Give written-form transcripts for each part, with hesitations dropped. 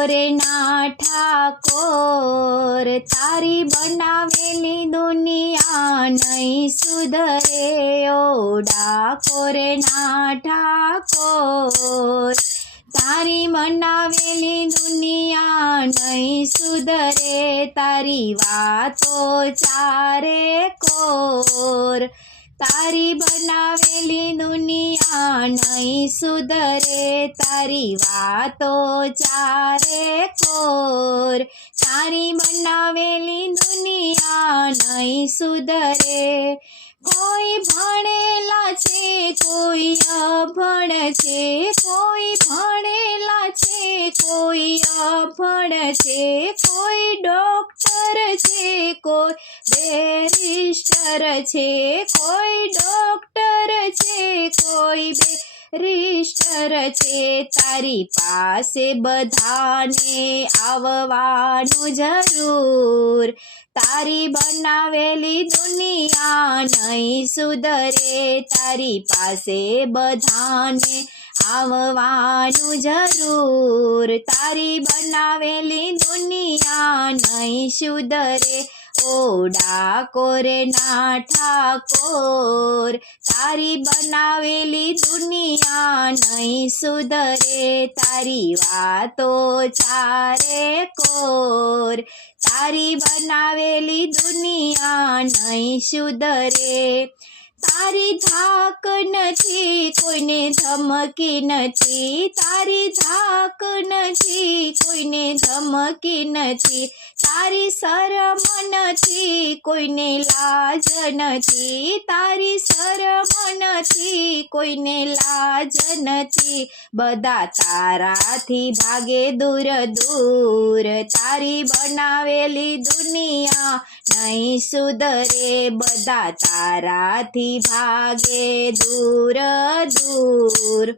કોરેના ઠાકોર, તારી બનાવેલી દુનિયા નહીં સુધરે ઓ ડાકોરના ઠાકોર, તારી બનાવેલી દુનિયા નહીં સુધરે, તારી વાતો ચારે કોર, તારી બનાવેલી દુનિયા નહીં સુધરે, તારી વાતો ચારે કોર, તારી બનાવેલી દુનિયા નહીં સુધરે. કોઈ ભણેલા છે કોઈ અભણ છે, કોઈ ભણેલા છે કોઈ અભણ છે, કોઈ ડોક્ટર છે કોઈ બેરિસ્ટર છે, કોઈ ડોક્ટર છે કોઈ બેરિસ્ટર છે, તારી પાસે બધાને આવવાનું જરૂર, તારી બનાવેલી દુનિયા નહીં સુધરે, તારી પાસે બધાને આવવાનું જરૂર, તારી બનાવેલી દુનિયા નહીં સુધરે ઓ ડાકોરના ઠાકોર, તારી બનાવેલી દુનિયા નહીં સુધરે, તારી વાતો ચારે કોર, તારી બનાવેલી દુનિયા નહીં સુધરે. તારી ધાક નથી કોઈને ધમકી નથી, તારી ધાક નથી કોઈને ધમકી નથી, તારી શરમ નથી કોઈને લાજ નથી, તારી શરમ નથી કોઈને લાજ નથી, બધા તારાથી ભાગે દૂર દૂર, તારી બનાવેલી દુનિયા નહીં સુધરે, બધા તારાથી ભાગે દૂર દૂર,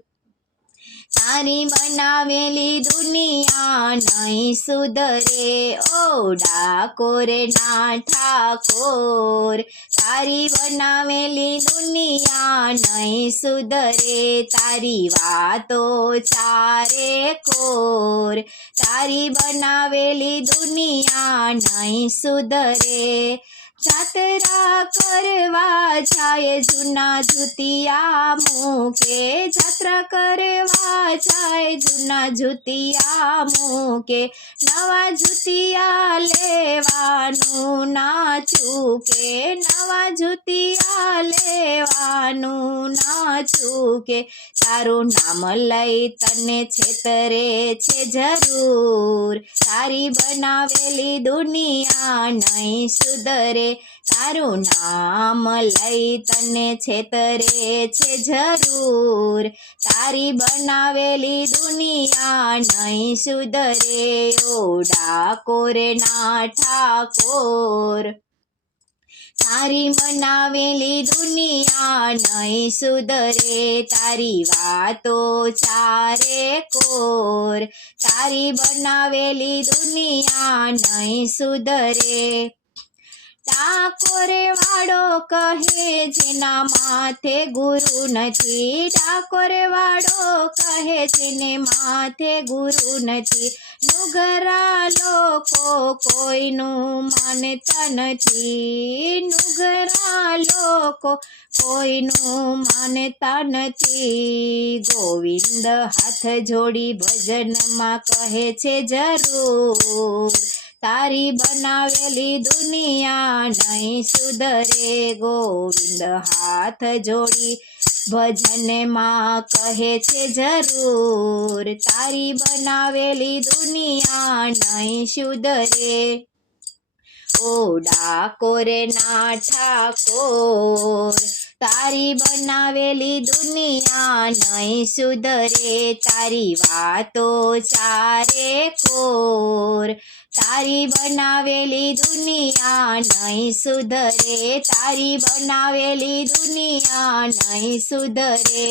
તારી બનાવેલી દુનિયા નહીં સુધરે ઓ ડાકોરના ઠાકોર, તારી બનાવેલી દુનિયા નહીં સુધરે, તારી વાતો ચારે કોર, તારી બનાવેલી દુનિયા નહીં સુધરે. જાત્રા કરવા જાય જૂના જુતિયા મૂકે, જાત્રા કરવા જાય જૂના જુતિયા મૂકે, નવા જુતિયા લેવાનું ના ચૂકે, નવા જુતિયા લેવાનું ના ચૂકે, તારું નામ લઈ તને છેતરે છે જરૂર, તારી બનાવેલી દુનિયા નહીં સુધરે, તારું નામ લઈ તને છેતરે છે જરૂર, તારી બનાવેલી દુનિયા નહીં સુધરે ઓ ડાકોરના ઠાકોર, તારી બનાવેલી દુનિયા નહીં સુધરે, તારી વાતો ચારે કોર, તારી બનાવેલી દુનિયા નહીં સુધરે. ઠાકોર વાળો કહે જેના માથે ગુરુ નથી, ઠાકોર વાળો કહે જેને માથે ગુરુ નથી, નુગરા લોકો કોઈનું માનતા નથી, નુગરા લોકો કોઈનું માનતા નથી, ગોવિંદ હાથ જોડી ભજનમાં કહે છે જરૂર, તારી બનાવેલી દુનિયા નહીં સુધરે, ગોવિંદ હાથ જોડી ભજનમાં કહે છે જરૂર, તારી બનાવેલી દુનિયા નહીં સુધરે ઓ ડાકોરના ઠાકોર, તારી બનાવેલી દુનિયા નહીં સુધરે, તારી વાતો ચારે કોર, તારી બનાવેલી દુનિયા નહીં સુધરે, તારી બનાવેલી દુનિયા નહીં સુધરે.